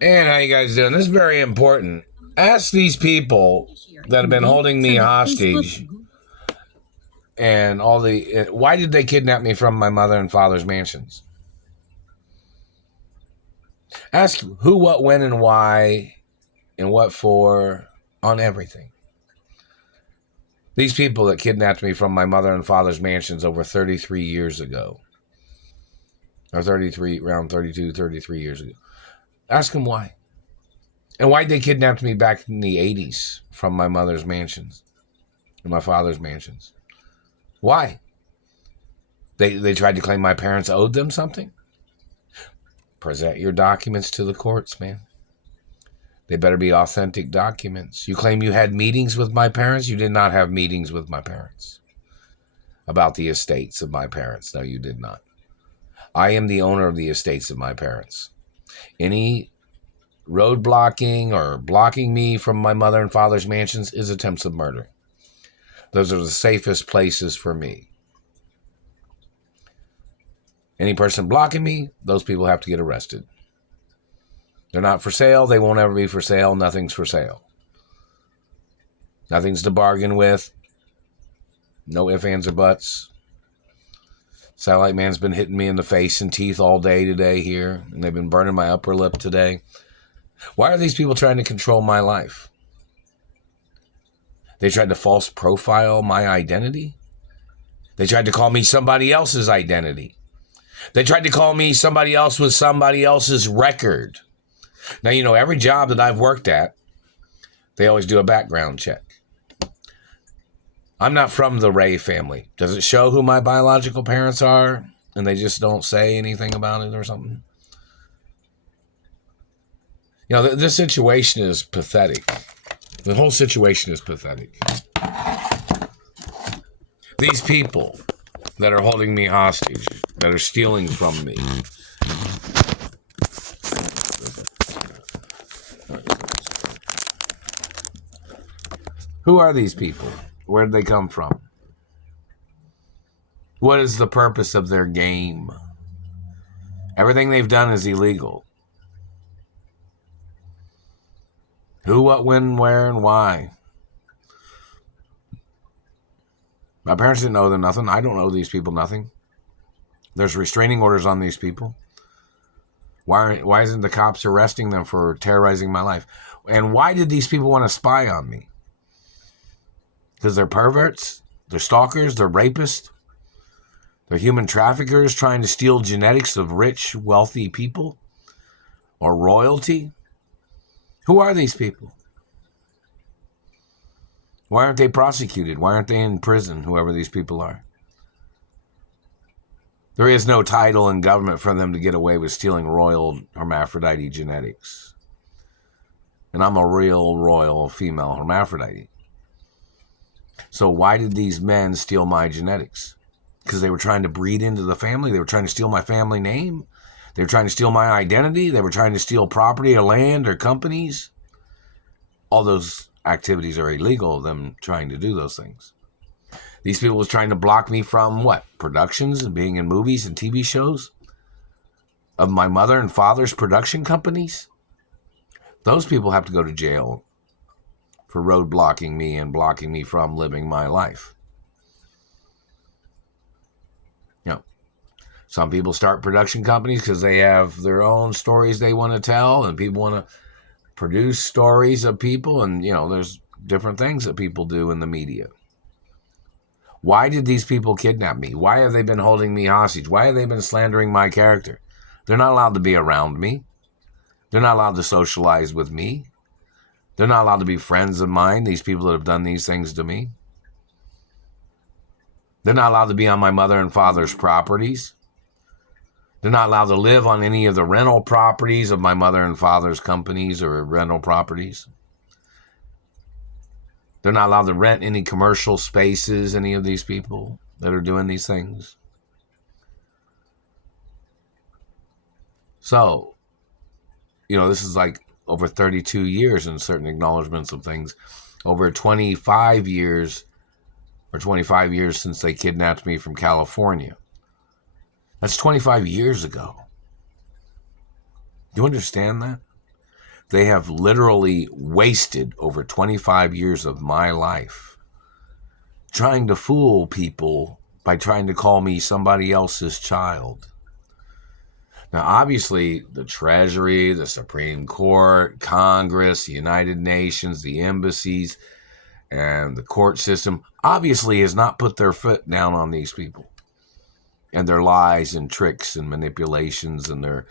And how you guys doing? This is very important. Ask these people that have been holding me hostage and all the why did they kidnap me from my mother and father's mansions? Ask who, what, when, and why, and what for on everything. These people that kidnapped me from my mother and father's mansions over 33 years ago, or 33, around 32, 33 years ago. Ask them why. And why they kidnapped me back in the 80s from my mother's mansions and my father's mansions. Why? They tried to claim my parents owed them something? Present your documents to the courts, man. They better be authentic documents. You claim you had meetings with my parents? You did not have meetings with my parents about the estates of my parents. No, you did not. I am the owner of the estates of my parents. Any road blocking or blocking me from my mother and father's mansions is attempts of murder. Those are the safest places for me. Any person blocking me, those people have to get arrested. They're not for sale. They won't ever be for sale. Nothing's for sale. Nothing's to bargain with. No ifs, ands, or buts. Satellite Man's been hitting me in the face and teeth all day today here, and they've been burning my upper lip today. Why are these people trying to control my life? They tried to false profile my identity. They tried to call me somebody else's identity. They tried to call me somebody else with somebody else's record. Now, you know, every job that I've worked at, they always do a background check. I'm not from the Ray family. Does it show who my biological parents are and they just don't say anything about it or something? You know, this situation is pathetic. The whole situation is pathetic. These people that are holding me hostage, that are stealing from me, who are these people? Where did they come from? What is the purpose of their game? Everything they've done is illegal. Who, what, when, where, and why? My parents didn't owe them nothing. I don't owe these people nothing. There's restraining orders on these people. Why isn't the cops arresting them for terrorizing my life? And why did these people want to spy on me? Because they're perverts, they're stalkers, they're rapists, they're human traffickers trying to steal genetics of rich, wealthy people or royalty. Who are these people? Why aren't they prosecuted? Why aren't they in prison, whoever these people are? There is no title in government for them to get away with stealing royal hermaphrodite genetics. And I'm a real royal female hermaphrodite. So why did these men steal my genetics? Because they were trying to breed into the family? They were trying to steal my family name? They were trying to steal my identity? They were trying to steal property or land or companies? All those activities are illegal, them trying to do those things. These people was trying to block me from what? Productions and being in movies and TV shows? Of my mother and father's production companies? Those people have to go to jail for road blocking me and blocking me from living my life. You know, some people start production companies because they have their own stories they want to tell, and people want to produce stories of people, and you know, there's different things that people do in the media. Why did these people kidnap me? Why have they been holding me hostage? Why have they been slandering my character? They're not allowed to be around me. They're not allowed to socialize with me. They're not allowed to be friends of mine, these people that have done these things to me. They're not allowed to be on my mother and father's properties. They're not allowed to live on any of the rental properties of my mother and father's companies or rental properties. They're not allowed to rent any commercial spaces, any of these people that are doing these things. So, you know, this is like over 32 years in certain acknowledgments of things. Over 25 years or 25 years since they kidnapped me from California. That's 25 years ago. Do you understand that? They have literally wasted over 25 years of my life trying to fool people by trying to call me somebody else's child. Now, obviously, the Treasury, the Supreme Court, Congress, the United Nations, the embassies, and the court system obviously has not put their foot down on these people and their lies and tricks and manipulations and their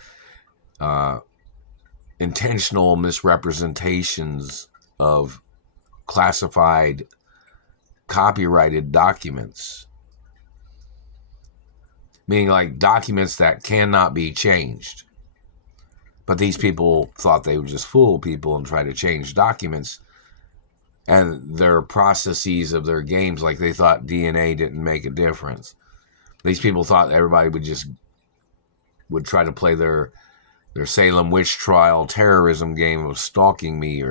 intentional misrepresentations of classified, copyrighted documents. Meaning like documents that cannot be changed. But these people thought they would just fool people and try to change documents. And their processes of their games, like they thought DNA didn't make a difference. These people thought everybody would try to play their Salem witch trial terrorism game of stalking me,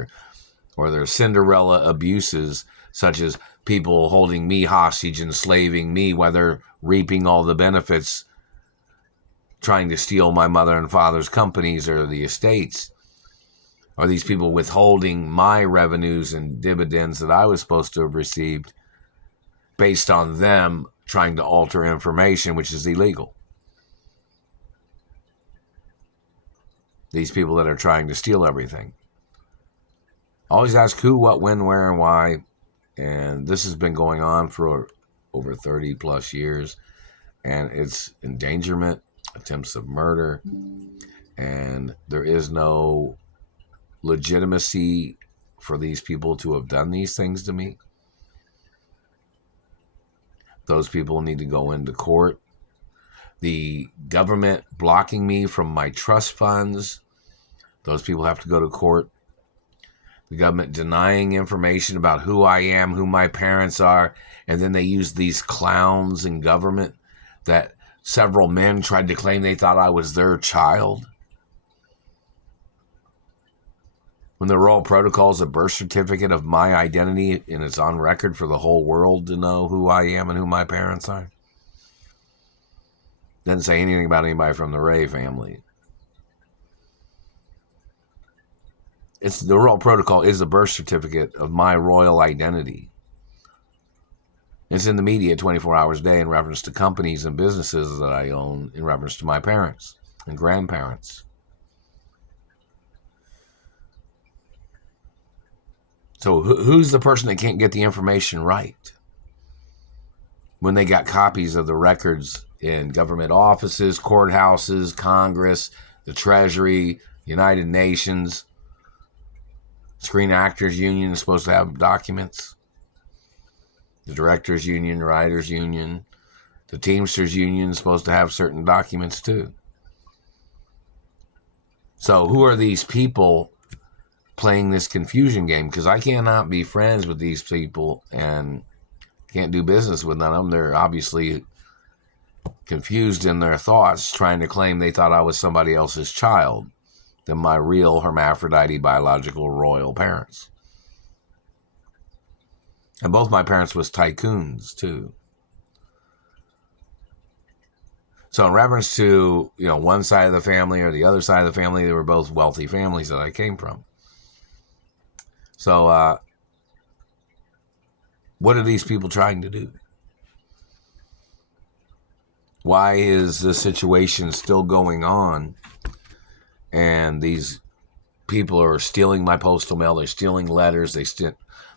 or their Cinderella abuses, such as people holding me hostage, enslaving me while they're reaping all the benefits, trying to steal my mother and father's companies or the estates. Or these people withholding my revenues and dividends that I was supposed to have received based on them trying to alter information, which is illegal. These people that are trying to steal everything. Always ask who, what, when, where, and why. And this has been going on for over 30 plus years. And it's endangerment, attempts of murder. And there is no legitimacy for these people to have done these things to me. Those people need to go into court. The government blocking me from my trust funds, those people have to go to court. The government denying information about who I am, who my parents are, and then they use these clowns in government that several men tried to claim they thought I was their child. When the Royal Protocol is a birth certificate of my identity and it's on record for the whole world to know who I am and who my parents are. Doesn't say anything about anybody from the Ray family. The Royal Protocol is the birth certificate of my royal identity. It's in the media 24 hours a day in reference to companies and businesses that I own, in reference to my parents and grandparents. So who's the person that can't get the information right? When they got copies of the records in government offices, courthouses, Congress, the Treasury, United Nations, Screen Actors Union is supposed to have documents. The Directors Union, Writers Union, the Teamsters Union is supposed to have certain documents too. So who are these people playing this confusion game? Because I cannot be friends with these people and can't do business with none of them. They're obviously confused in their thoughts, trying to claim they thought I was somebody else's child than my real hermaphrodite biological royal parents. And both my parents was tycoons too. So in reference to, one side of the family or the other side of the family, they were both wealthy families that I came from. So what are these people trying to do? Why is the situation still going on? And these people are stealing my postal mail. They're stealing letters.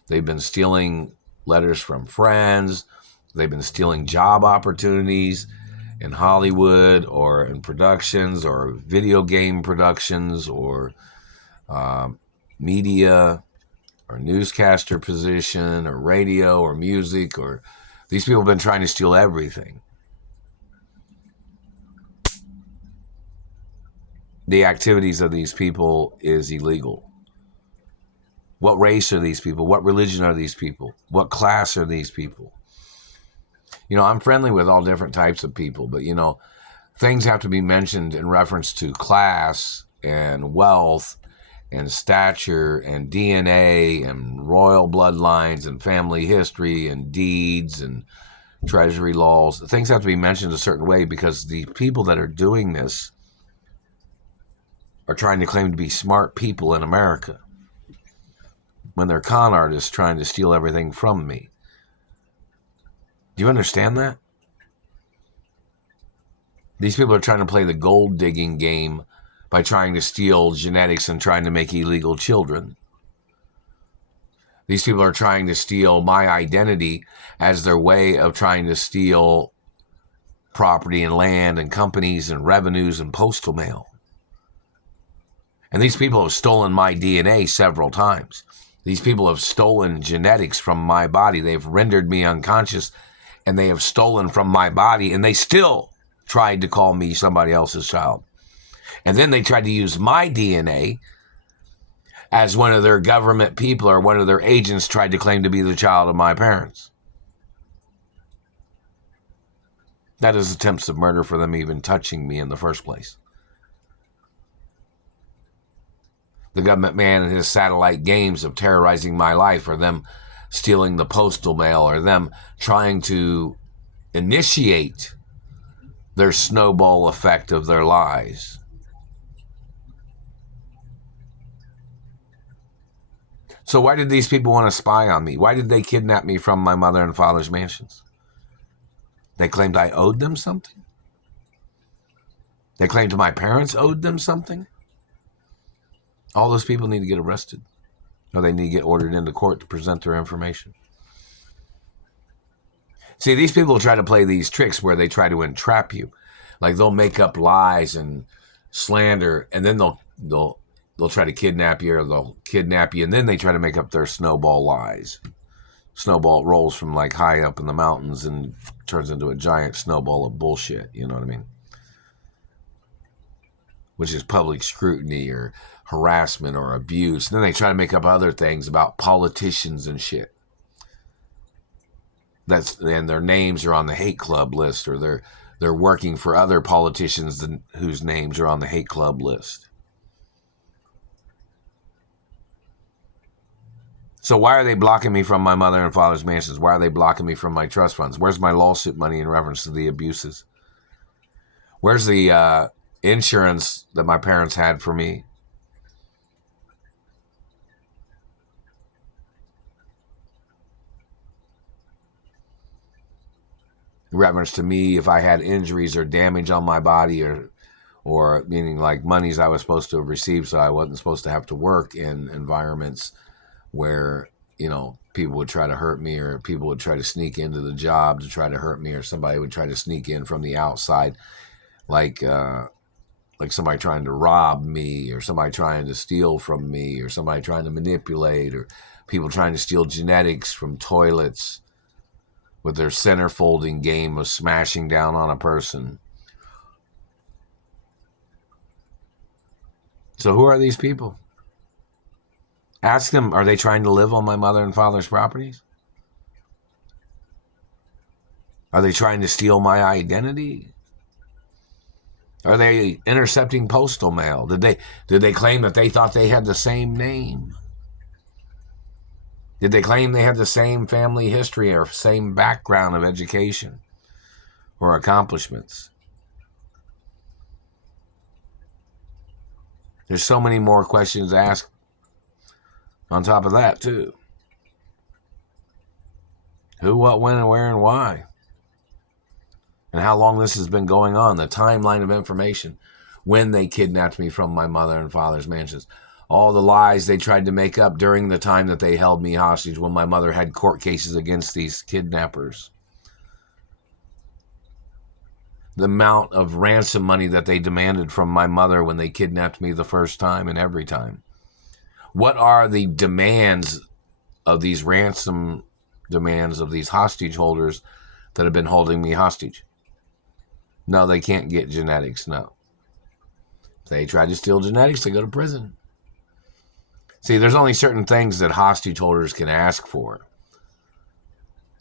They've been stealing letters from friends. They've been stealing job opportunities in Hollywood or in productions or video game productions or media or newscaster position or radio or music. Or these people have been trying to steal everything. The activities of these people is illegal. What race are these people? What religion are these people? What class are these people? I'm friendly with all different types of people, but, things have to be mentioned in reference to class and wealth and stature and DNA and royal bloodlines and family history and deeds and treasury laws. Things have to be mentioned a certain way because the people that are doing this are trying to claim to be smart people in America when they're con artists trying to steal everything from me. Do you understand that? These people are trying to play the gold digging game by trying to steal genetics and trying to make illegal children. These people are trying to steal my identity as their way of trying to steal property and land and companies and revenues and postal mail. And these people have stolen my DNA several times. These people have stolen genetics from my body. They've rendered me unconscious, and they have stolen from my body, and they still tried to call me somebody else's child. And then they tried to use my DNA as one of their government people or one of their agents tried to claim to be the child of my parents. That is attempts of murder for them even touching me in the first place. The government man and his satellite games of terrorizing my life, or them stealing the postal mail, or them trying to initiate their snowball effect of their lies. So why did these people want to spy on me? Why did they kidnap me from my mother and father's mansions? They claimed I owed them something? They claimed my parents owed them something? All those people need to get arrested, or they need to get ordered into court to present their information. See, these people try to play these tricks where they try to entrap you. Like they'll make up lies and slander, and then they'll try to kidnap you, or they'll kidnap you, and then they try to make up their snowball lies. Snowball rolls from like high up in the mountains and turns into a giant snowball of bullshit, you know what I mean? Which is public scrutiny or harassment or abuse. And then they try to make up other things about politicians and shit. And their names are on the hate club list, or they're working for other politicians whose names are on the hate club list. So why are they blocking me from my mother and father's mansions? Why are they blocking me from my trust funds? Where's my lawsuit money in reference to the abuses? Where's the insurance that my parents had for me? In reference to me, if I had injuries or damage on my body, or meaning like monies I was supposed to have received, so I wasn't supposed to have to work in environments where, you know, people would try to hurt me, or people would try to sneak into the job to try to hurt me, or somebody would try to sneak in from the outside, like somebody trying to rob me, or somebody trying to steal from me, or somebody trying to manipulate, or people trying to steal genetics from toilets with their centerfolding game of smashing down on a person. So who are these people? Ask them, are they trying to live on my mother and father's properties? Are they trying to steal my identity? Are they intercepting postal mail? Did they claim that they thought they had the same name? Did they claim they had the same family history or same background of education or accomplishments? There's so many more questions to ask on top of that, too. Who, what, when, and where, and why? And how long this has been going on. The timeline of information. When they kidnapped me from my mother and father's mansions. All the lies they tried to make up during the time that they held me hostage when my mother had court cases against these kidnappers. The amount of ransom money that they demanded from my mother when they kidnapped me the first time and every time. What are the demands of these ransom demands of these hostage holders that have been holding me hostage? No, they can't get genetics, no. If they try to steal genetics, they go to prison. See, there's only certain things that hostage holders can ask for.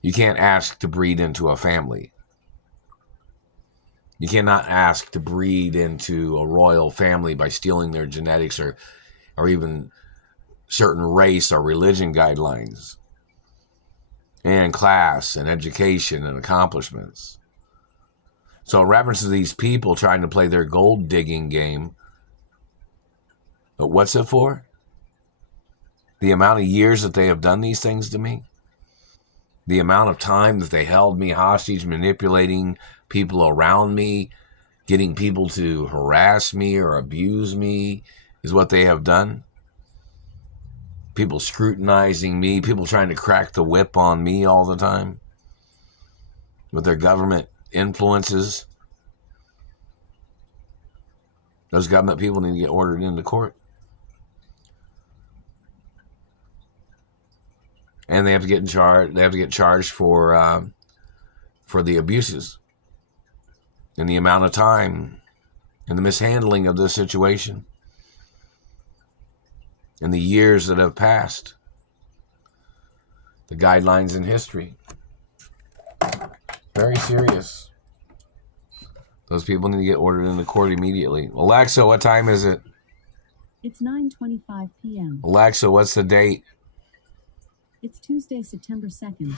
You can't ask to breed into a family. You cannot ask to breed into a royal family by stealing their genetics or even certain race or religion guidelines and class and education and accomplishments. So in reference to these people trying to play their gold digging game, But what's it for? The amount of years that they have done these things to me? The amount of time that they held me hostage, manipulating people around me, getting people to harass me or abuse me is what they have done. People scrutinizing me, people trying to crack the whip on me all the time with their government influences. Those government people need to get ordered into court. And they have to get charged for the abuses and the amount of time and the mishandling of this situation and the years that have passed. The guidelines in history. Very serious. Those people need to get ordered into court immediately. Alexa, what time is it? It's 9:25 p.m. Alexa, what's the date? It's Tuesday, September 2nd.